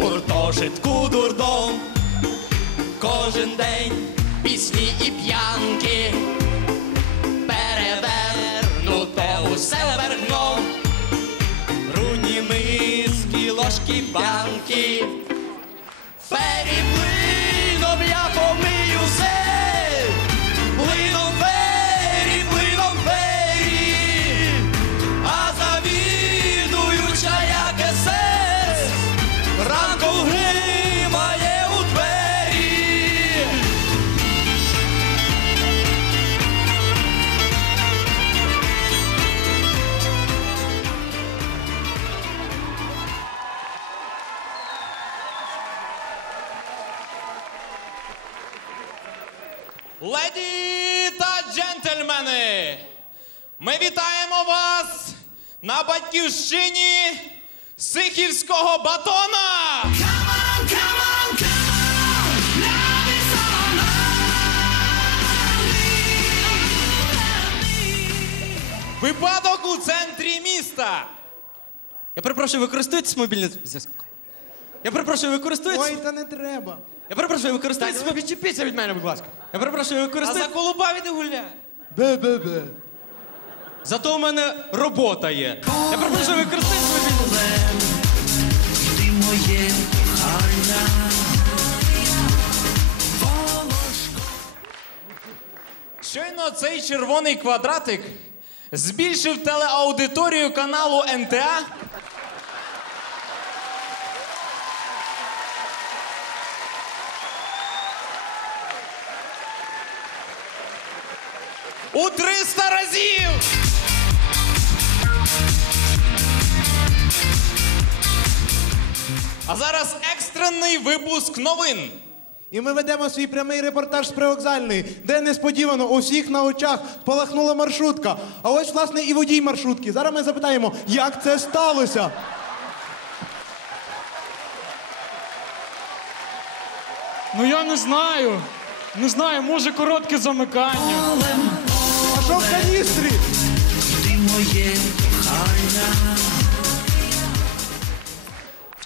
гуртожитку дурдом. Кожен день пісні і п'янки, перевернуте усе верхно, руні миски, ложки, банки. Фері вітаємо вас на батьківщині Сихівського батона! Випадок у центрі міста. Я перепрошую, ви користуєтесь мобільним зв'язком? Я перепрошую, ви користуєтесь? Ой, та не треба. Я перепрошую, ви користуєтесь Так, відчепіться від мене, будь ласка. Я перепрошую, ви А за користуєтесь? від гуляє. Бе-бе-бе. Зато у мене робота є. Я перепрошую, ви користуєтесь мобільним? Ти моє кохання. Щойно цей червоний квадратик збільшив телеаудиторію каналу НТА. У 300 разів! А зараз екстрений випуск новин. І ми ведемо свій прямий репортаж з привокзальної, де несподівано у всіх на очах спалахнула маршрутка. А ось, власне, і водій маршрутки. Зараз ми запитаємо, як це сталося. Ну я не знаю. Не знаю, може коротке замикання. А що в каністрі?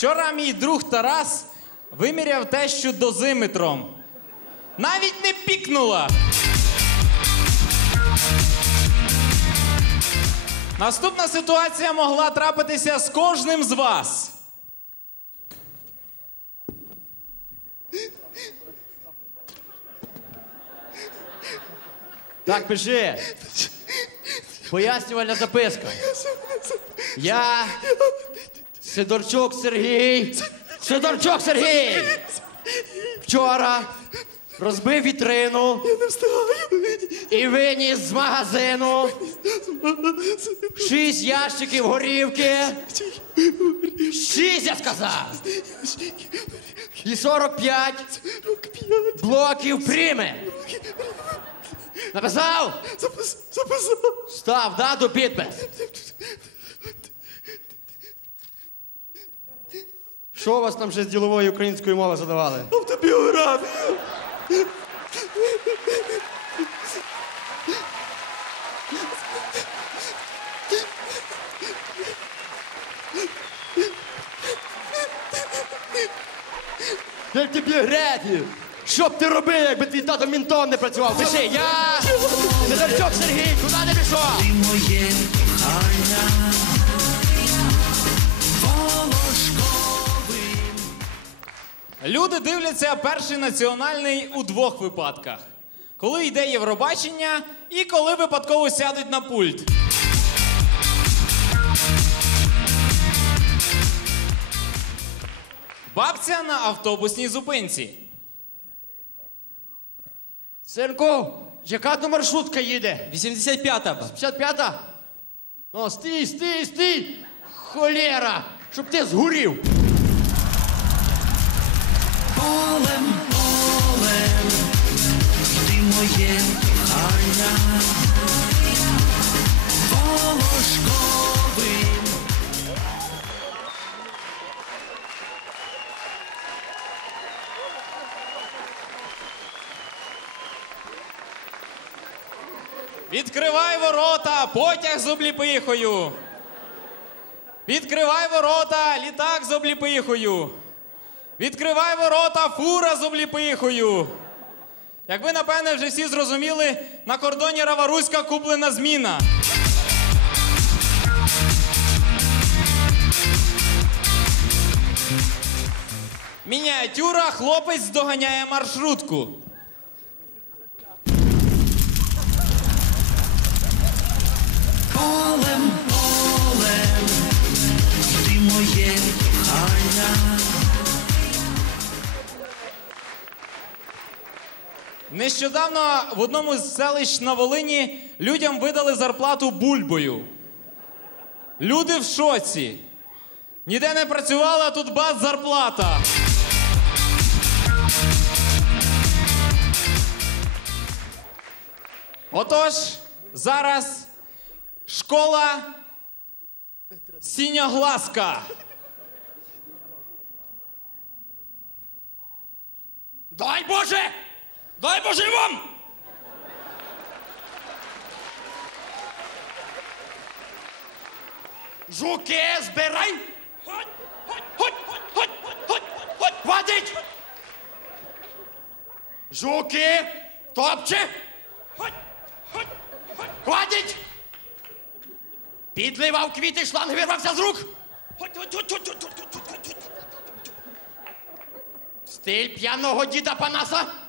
Вчора мій друг Тарас виміряв тещу дозиметром. Навіть не пікнула. Наступна ситуація могла трапитися з кожним з вас. Так, пиши. Пояснювальна записка. Я Сидорчук Сергій. Сидорчук Сергій! Вчора розбив вітрину і виніс з магазину шість ящиків горівки. Шість, я сказав! І 45 блоків пріми. Написав? Записав. Став дату підпис. Що у вас там ще з ділової української мови задавали? Автобіографію. Як тобі грефів? Що б ти робив, якби твій тато мінтом не працював? Пиши, я Сидорчук Сергій, куди не пішов? Люди дивляться перший національний у двох випадках: коли йде Євробачення і коли випадково сядуть на пульт. Бабця на автобусній зупинці. Синку, яка то маршрутка їде? 85-та. 55-та? Ну, стій, стій, стій! Холєра! Щоб ти згорів! Полем, полем, ти моє кохання. Волошковим. Відкривай ворота, потяг з обліпихою. Відкривай ворота, літак з обліпихою. Відкривай ворота, фура з обліпихою. Як ви, напевне, вже всі зрозуміли, на кордоні Раваруська куплена зміна. Мініатюра, хлопець доганяє маршрутку. Полем, полем, ти моє кохання. Нещодавно в одному з селищ на Волині людям видали зарплату бульбою. Люди в шоці. Ніде не працювала, а тут бац зарплата. Отож, зараз школа сіньогласка. Дай Боже! Дай Боже вам! Жуки збирай! Ходь! Жуки! Топче! Ходь! Підливав квіти, шланг вирвався з рук! Стиль п'яного діда Панаса!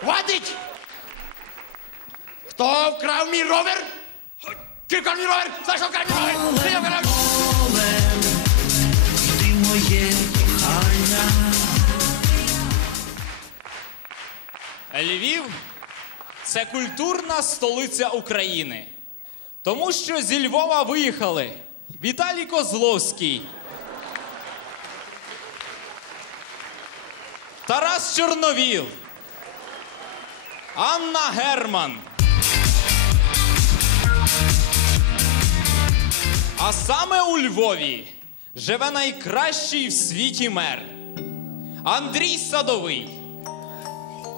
Хватить! Хто вкрав мій ровер? Ти вкрав мій ровер? Знаєш, що вкрав мій ровер? Ти вкрав ти моє. Львів це культурна столиця України. Тому що зі Львова виїхали Віталій Козловський, Тарас Чорновіл, Анна Герман. А саме у Львові живе найкращий в світі мер Андрій Садовий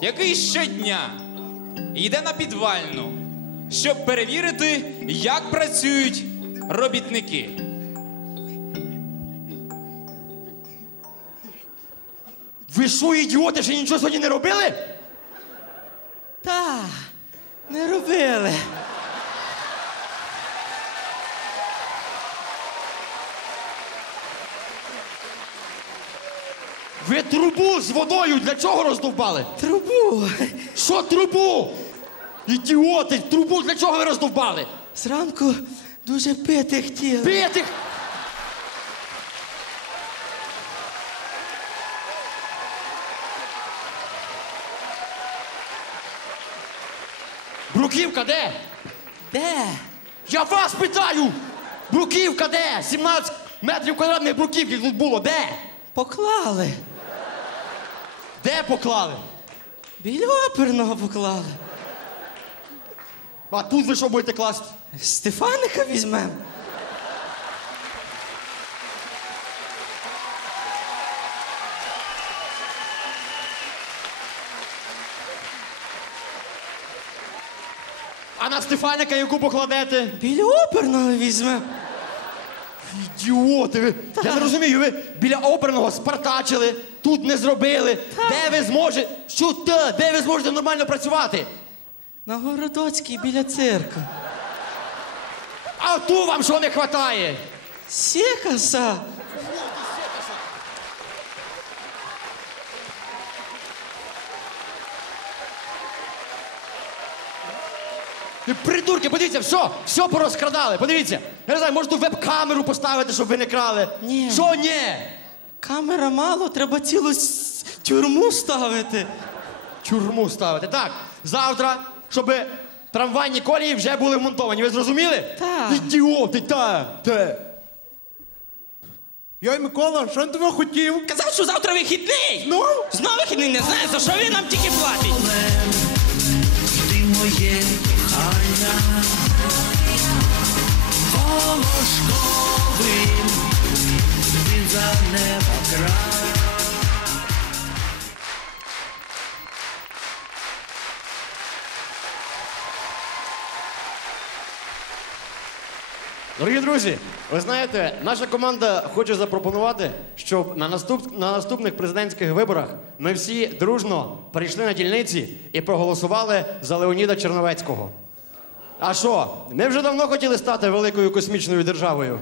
який щодня йде на підвальну, щоб перевірити, як працюють робітники. Ви що, ідіоти, ще нічого сьогодні не робили? Та, не робили. Ви трубу з водою для чого роздовбали? Трубу. Що трубу? Ідіоти, трубу для чого ви роздовбали? Зранку дуже пити хотіли. Пити! Бруківка де? Де? Я вас питаю! Бруківка де? 17 метрів квадратних бруківки тут було. Де? Поклали. Де поклали? Біля оперного поклали. А тут ви що будете класти? Стефаника візьмем. А Стефаника яку покладете? Біля оперного візьмем. Ідіоти, ви. Я не розумію, ви біля оперного спартачили, тут не зробили. Де ви зможете? Що те? Де ви зможете нормально працювати? На Городоцькій біля цирку. А ту вам що не вистачає? Сікаса. Придурки, подивіться, все, все порозкрадали. Подивіться. Я не знаю, може веб-камеру поставити, щоб ви не крали. Ні. Що ні? Камера мало, треба цілу с- тюрму ставити. Тюрму ставити. Так, завтра, щоб трамвайні колії вже були вмонтовані. Ви зрозуміли? Так. Ідіоти, так. Так. Йой, Микола, що він тебе хотів? Казав, що завтра вихідний. Ну? Знову вихідний, не знаю, за що він нам тільки платить. Ти моє Айна волошковим, він за неба край. Дорогі друзі, ви знаєте, наша команда хоче запропонувати, щоб на наступ на наступних президентських виборах ми всі дружно прийшли на дільниці і проголосували за Леоніда Черновецького. А що? Ми вже давно хотіли стати великою космічною державою.